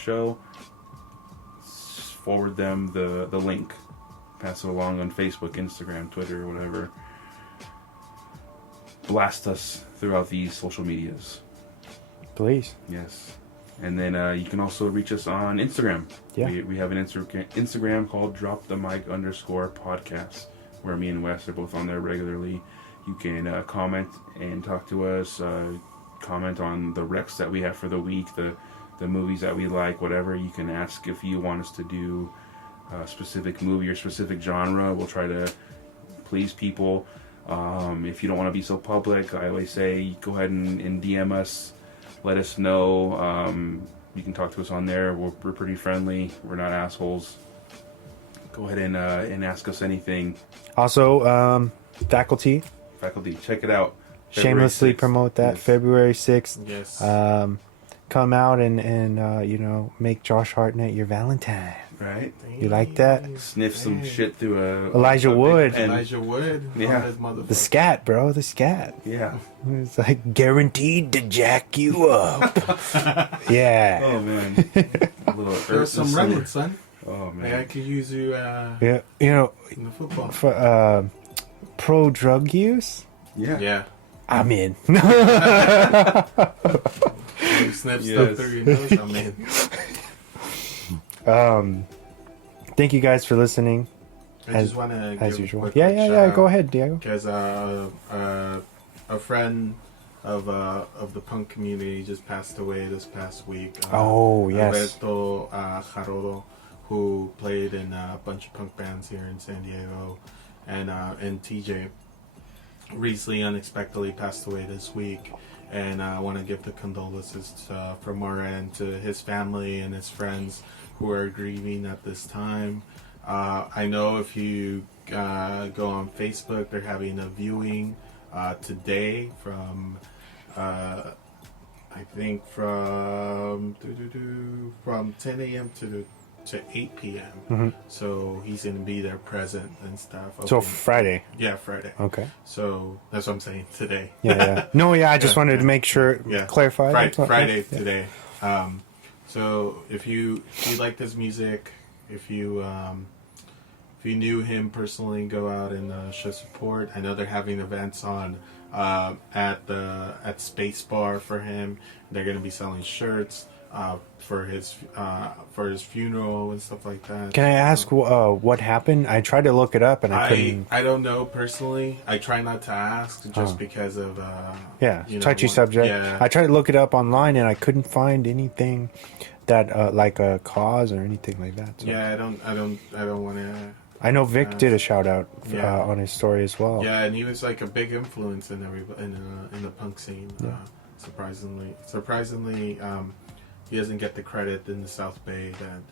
show, forward them the link. Pass it along on Facebook, Instagram, Twitter, whatever. Blast us throughout these social medias. Please. Yes. And then you can also reach us on Instagram. Yeah. We have an Instagram called DropTheMic_podcast, where me and Wes are both on there regularly. You can comment and talk to us, comment on the recs that we have for the week, the movies that we like, whatever. You can ask if you want us to do a specific movie or specific genre. We'll try to please people. If you don't want to be so public, I always say go ahead and DM us. Let us know. You can talk to us on there. We're pretty friendly. We're not assholes. Go ahead and ask us anything. Also, Faculty, check it out. shamelessly promote that. Yes. February 6th. Yes. Come out and make Josh Hartnett your Valentine. Right? You like that? Sniff some shit through Elijah a big Wood. pen. Elijah Wood. Yeah. His motherfucker. The scat, bro. The scat. Yeah. It's like guaranteed to jack you up. Yeah. Oh man. A little There's some running, son. Oh man. Hey, I could use you Yeah. You know, in the football. for pro drug use, Yeah. Yeah. I'm in. You snip Yes. stuff through your nose, I'm in. Thank you guys for listening. I As- just want to As give usual. a quick Yeah. Go ahead, Diego. Because a friend of the punk community just passed away this past week. Oh, yes. Alberto Jarodo, who played in a bunch of punk bands here in San Diego, and TJ recently unexpectedly passed away this week. And I want to give the condolences from our end to his family and his friends who are grieving at this time. I know if you go on Facebook, they're having a viewing today from, I think from 10 a.m. to 8 p.m. Mm-hmm. So he's going to be there present and stuff. So Okay. Friday. Yeah, Friday. Okay. So that's what I'm saying today. Yeah. No, I just wanted to make sure, Yeah. clarify. Friday Yeah. today. So if you like this music, if you knew him personally, go out and show support. I know they're having events on at Space Bar for him. They're going to be selling shirts for his funeral and stuff like that. Can I ask what happened? I tried to look it up and I couldn't. I don't know personally. I try not to ask just because of Touchy subject. Yeah. I tried to look it up online and I couldn't find anything that like a cause or anything like that. So. Yeah, I don't want to. I know Vic did a shout out Yeah. on his story as well. Yeah, and he was like a big influence in in the punk scene. Yeah. Surprisingly, he doesn't get the credit in the South Bay that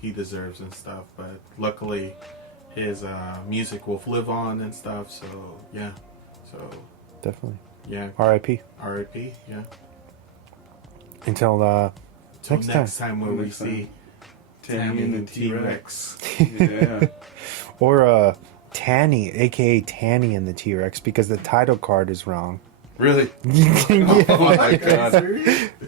he deserves and stuff. But luckily, his music will live on and stuff. So yeah, Definitely. yeah. R.I.P. R.I.P. Yeah. Until Till Next next time. time when we Next time. see Tammy and the T-Rex. Yeah. or Tanny, aka Tanny and the T-Rex, because the title card is wrong. Really? Yeah. Oh my god.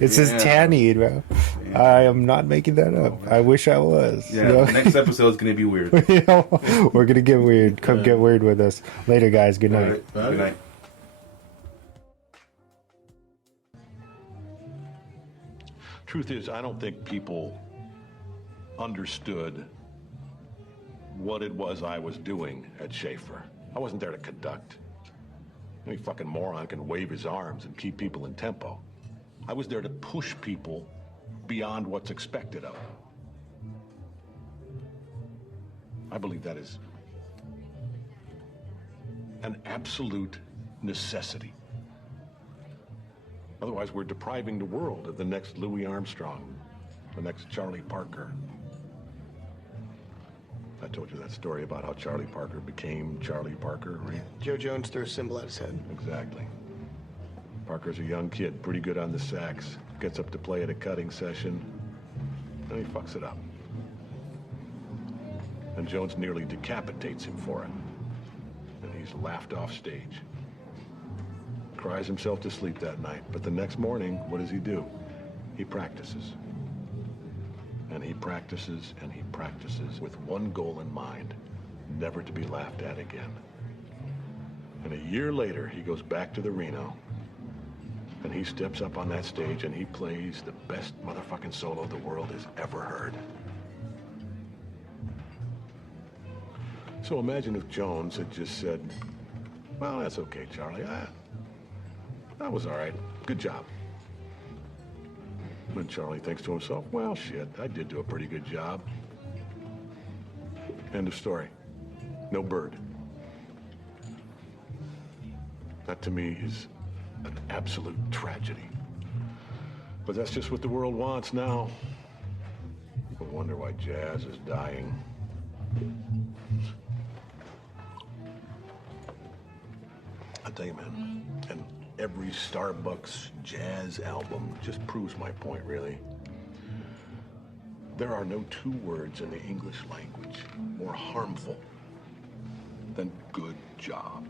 It says Tanny, bro. Yeah. I am not making that up. I wish I was. Yeah, You know? the next episode is going to be weird. You know, we're gonna get weird. Come get weird with us. Later, guys. Good night. All right. Good night. Truth is, I don't think people understood what it was I was doing at Schaefer. I wasn't there to conduct. Any fucking moron can wave his arms and keep people in tempo. I was there to push people beyond what's expected of them. I believe that is an absolute necessity. Otherwise, we're depriving the world of the next Louis Armstrong, the next Charlie Parker. I told you that story about how Charlie Parker became Charlie Parker, right? Joe Jones threw a symbol at his head. Exactly. Parker's a young kid, pretty good on the sax, gets up to play at a cutting session, and he fucks it up. And Jones nearly decapitates him for it. And he's laughed off stage. Cries himself to sleep that night, but the next morning, what does he do? He practices. And he practices with one goal in mind, never to be laughed at again. And a year later, he goes back to the Reno, and he steps up on that stage and he plays the best motherfucking solo the world has ever heard. So imagine if Jones had just said, well, that's okay, Charlie. That was all right. Good job. And Charlie thinks to himself, well, shit, I did do a pretty good job. End of story. No bird. That to me is an absolute tragedy. But that's just what the world wants now. People wonder why jazz is dying. I'll tell you, man, and every Starbucks jazz album just proves my point, really. There are no two words in the English language more harmful than good job.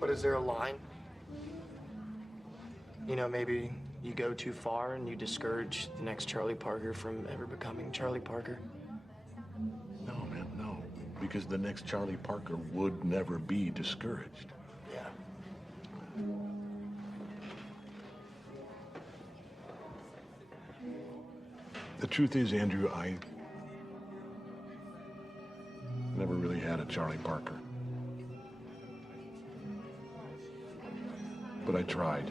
But is there a line? You know, maybe you go too far and you discourage the next Charlie Parker from ever becoming Charlie Parker? No, man, no. Because the next Charlie Parker would never be discouraged. Yeah. The truth is, Andrew, I never really had a Charlie Parker. But I tried.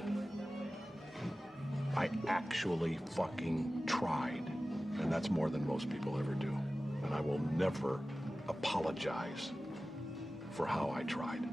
I actually fucking tried. And that's more than most people ever do. And I will never apologize for how I tried.